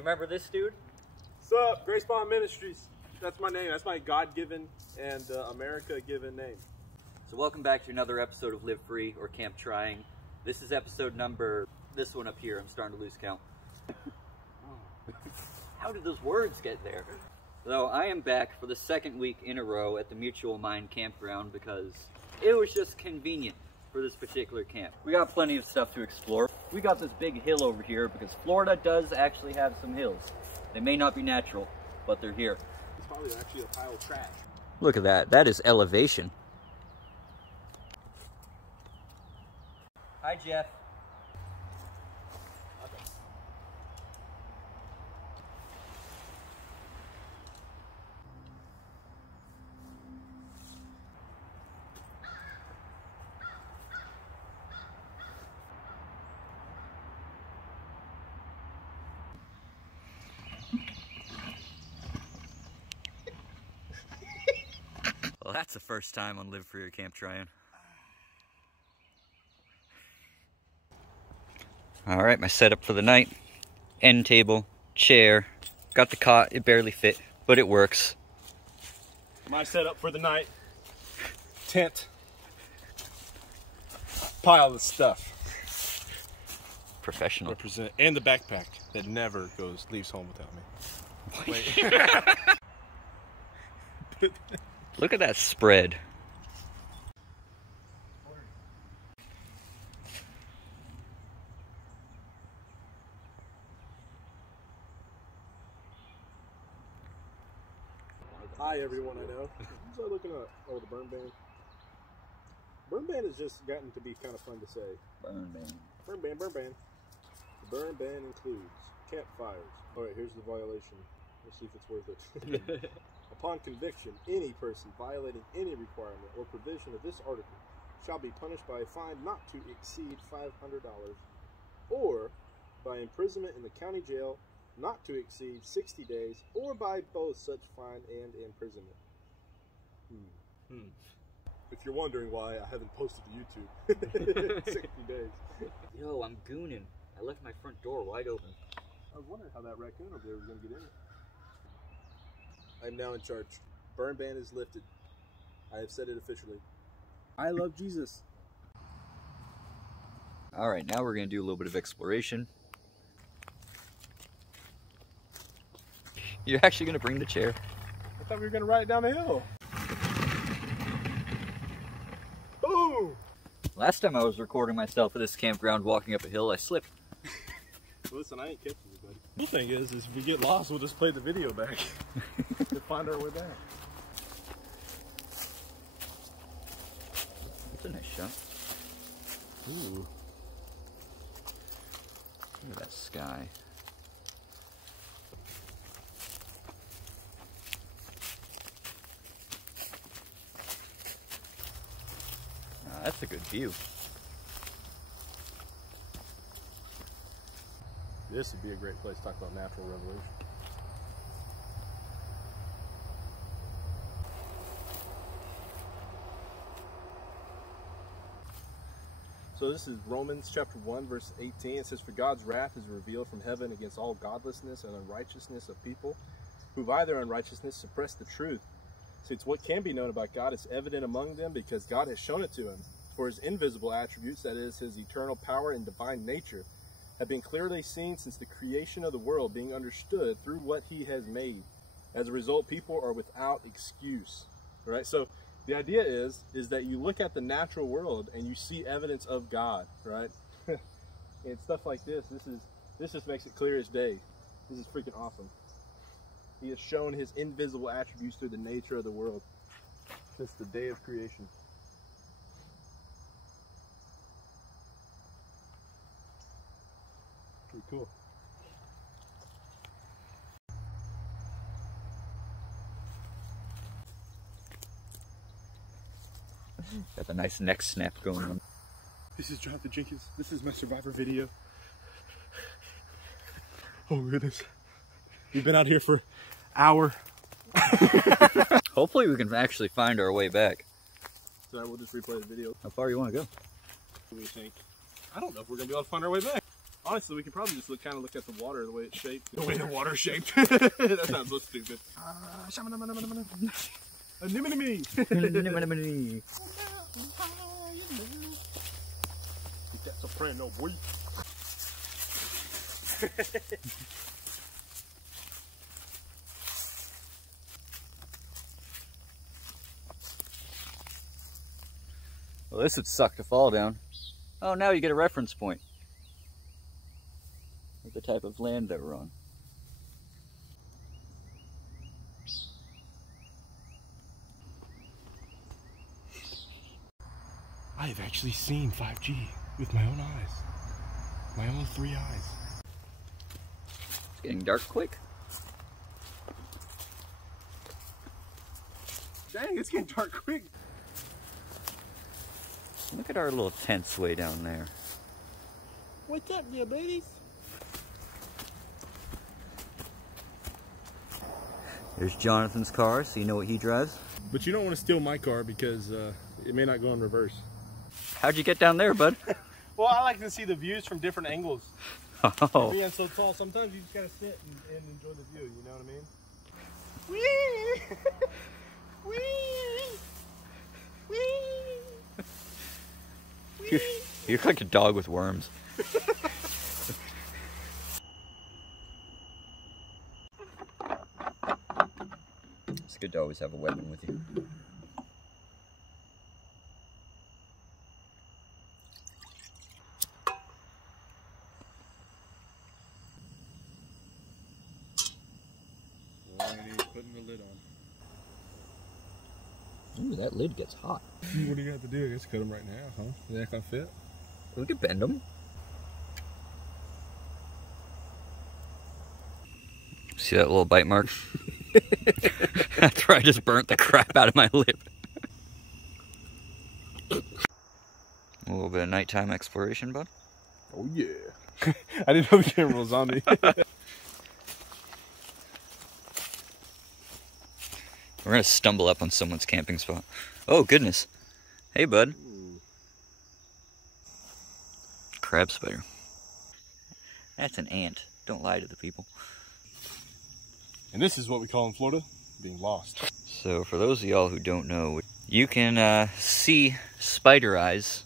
you remember this dude? What's up? Grace Bond Ministries. That's my name. That's my God-given and America-given name. So welcome back to another episode of Live Free or Camp Trying. This is episode number, this one up here. I'm starting to lose count. How did those words get there? So I am back for the second week in a row at the Mutual Mind campground because it was just convenient for this particular camp. We got plenty of stuff to explore. We got this big hill over here because Florida does actually have some hills. They may not be natural, but they're here. It's probably actually a pile of trash. Look at that. That is elevation. Hi, Jeff. Well, that's the first time on Live Free or Camp Trying. All right, my setup for the night. End table, chair. Got the cot, it barely fit, but it works. My setup for the night. Tent. Pile of stuff. Professional. Represent. And the backpack that never leaves home without me. Wait. Look at that spread. Hi everyone I know. Who's I looking at? Oh, the burn ban. Burn ban has just gotten to be kind of fun to say. Burn ban. Burn ban, burn ban. The burn ban includes campfires. Alright, here's the violation. We'll see if it's worth it. Upon conviction, any person violating any requirement or provision of this article shall be punished by a fine not to exceed $500 or by imprisonment in the county jail not to exceed 60 days or by both such fine and imprisonment. If you're wondering why I haven't posted to YouTube 60 days. Yo, I'm gooning. I left my front door wide open. I was wondering how that raccoon over there was going to get in it. I am now in charge. Burn ban is lifted. I have said it officially. I love Jesus. All right, now we're going to do a little bit of exploration. You're actually going to bring the chair? I thought we were going to ride it down the hill. Boom! Last time I was recording myself at this campground walking up a hill, I slipped. Listen, I ain't catching you, buddy. The cool thing is if we get lost, we'll just play the video back and find our way back. That's a nice shot. Ooh. Look at that sky. That's a good view. This would be a great place to talk about natural revolution. So this is Romans chapter 1 verse 18. It says, "For God's wrath is revealed from heaven against all godlessness and unrighteousness of people, who by their unrighteousness suppress the truth. Since what can be known about God is evident among them, because God has shown it to them. For his invisible attributes, that is, his eternal power and divine nature, have been clearly seen since the creation of the world, being understood through what he has made. As a result, people are without excuse." All right, so the idea is that you look at the natural world and you see evidence of God, right? And stuff like this just makes it clear as day. This is freaking awesome. He has shown his invisible attributes through the nature of the world since the day of creation. Pretty cool. Got the nice neck snap going on. This is Johnathan Jenkins. This is my survivor video. Oh, look at this. We've been out here for an hour. Hopefully we can actually find our way back. So we'll just replay the video. How far you want to go? What do you think? I don't know if we're going to be able to find our way back. Honestly, we could probably just kind of look at the water, the way it's shaped. The way the water's shaped. That sounds so stupid. Anemone. Anemone. Get that soprano, boy. Well, this would suck to fall down. Oh, now you get a reference point of the type of land that we're on. I have actually seen 5G with my own eyes. My own 3 eyes. It's getting dark quick. Dang, it's getting dark quick. Look at our little tents way down there. What's up, you buddies? There's Jonathan's car, so you know what he drives. But you don't want to steal my car because it may not go in reverse. How'd you get down there, bud? Well, I like to see the views from different angles. Oh. Being so tall, sometimes you just gotta sit and enjoy the view, you know what I mean? Whee! Whee! Whee! You're like a dog with worms. It's good to always have a weapon with you. Putting the lid on. Ooh, that lid gets hot. What do you got to do? I guess cut them right now, huh? Is that gonna fit? We could bend them. See that little bite mark? That's where I just burnt the crap out of my lip. A little bit of nighttime exploration, bud. Oh yeah. I didn't know the camera was on me. We're gonna stumble up on someone's camping spot. Oh goodness. Hey bud. Crab spider. That's an ant. Don't lie to the people. And this is what we call in Florida, being lost. So for those of y'all who don't know, you can see spider eyes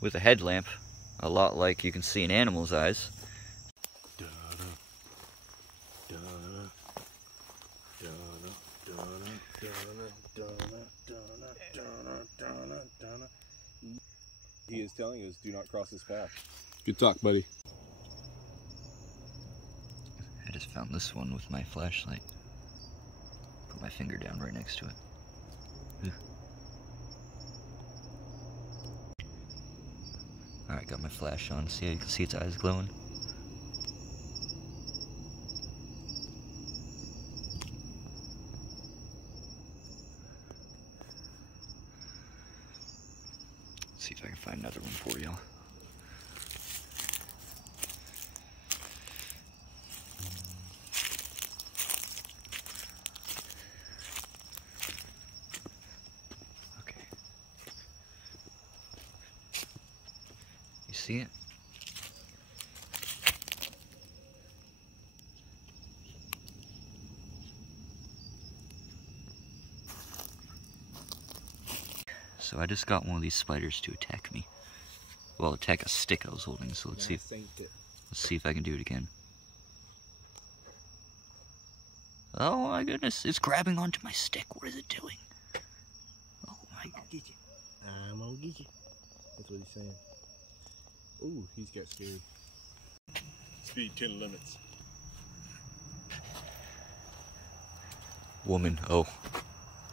with a headlamp, a lot like you can see an animal's eyes. He is telling us, do not cross this path. Good talk, buddy. I just found this one with my flashlight. Put my finger down right next to it. Alright, got my flash on. See how you can see its eyes glowing? Let's see if I can find another one for y'all. See it? So I just got one of these spiders to attack me. Well, attack a stick I was holding. So let's see if I can do it again. Oh my goodness! It's grabbing onto my stick. What is it doing? Oh my! I'll get you. I'm gonna get you. That's what he's saying. Ooh, he's got scared. Speed 10 limits. Woman. Oh.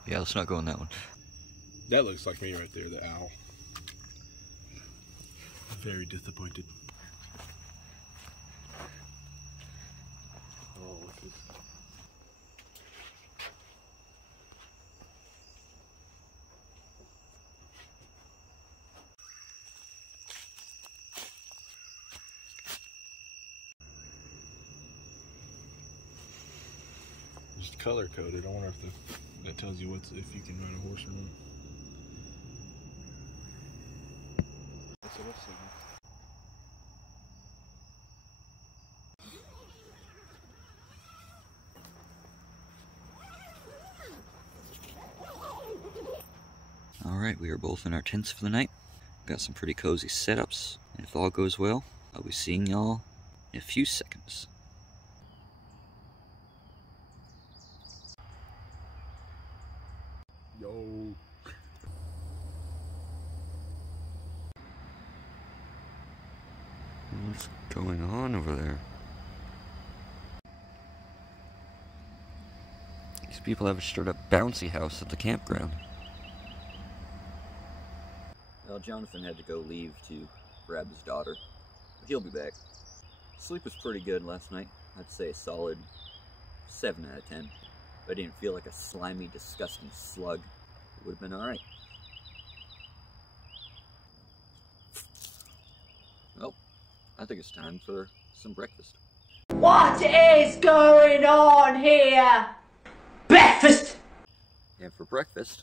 Yeah, let's not go on that one. That looks like me right there, the owl. Very disappointed. Oh, look at this. Just color coded. I wonder if that tells you if you can ride a horse or not. we are both in our tents for the night. Got some pretty cozy setups, and if all goes well, I'll be seeing y'all in a few seconds. Yo. What's going on over there? These people have a straight up bouncy house at the campground. Well, Johnathan had to go leave to grab his daughter, but he'll be back. Sleep was pretty good last night. I'd say a solid 7 out of 10. If I didn't feel like a slimy, disgusting slug, it would have been alright. Well, I think it's time for some breakfast. What is going on here? Breakfast! And for breakfast,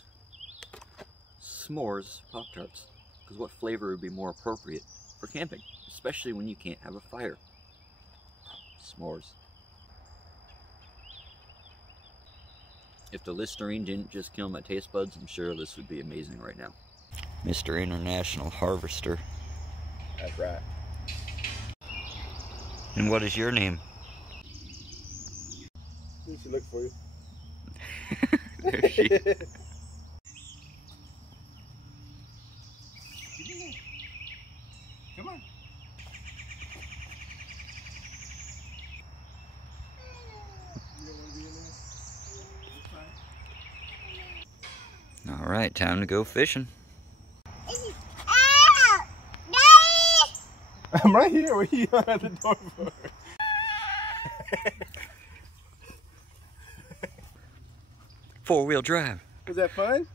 s'mores Pop-Tarts. Because what flavor would be more appropriate for camping, especially when you can't have a fire? S'mores. If the Listerine didn't just kill my taste buds, I'm sure this would be amazing right now. Mr. International Harvester. That's right. And what is your name? We should look for you. There she is. Come on. You don't want to be in there? All right, time to go fishing. I'm right here. What are you at the door for? Four-wheel drive. Was that fun?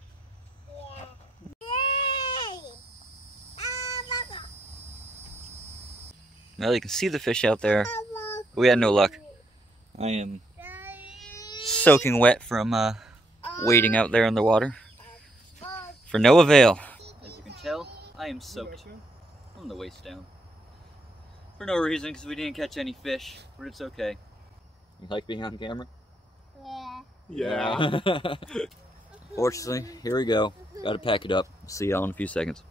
Well, you can see the fish out there. We had no luck. I am soaking wet from wading out there in the water. For no avail. As you can tell, I am soaked from the waist down. For no reason, because we didn't catch any fish, but it's okay. You like being on camera? Yeah. Fortunately, here we go. Gotta pack it up. See y'all in a few seconds.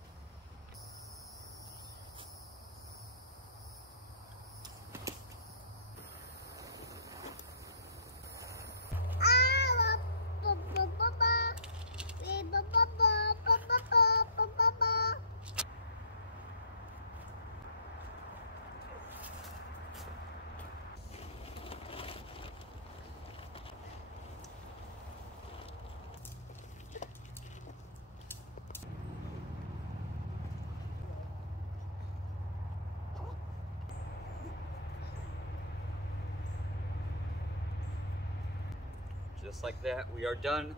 Just like that, we are done,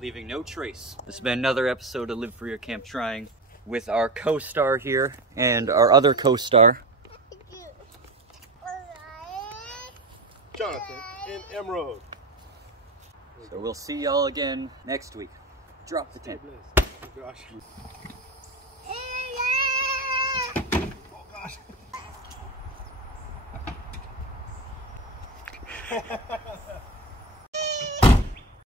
leaving no trace. This has been another episode of Live Free or Camp Trying with our co-star here and our other co-star, Johnathan and Emerald. So we'll see y'all again next week. Drop the tent. Oh gosh. Oh gosh.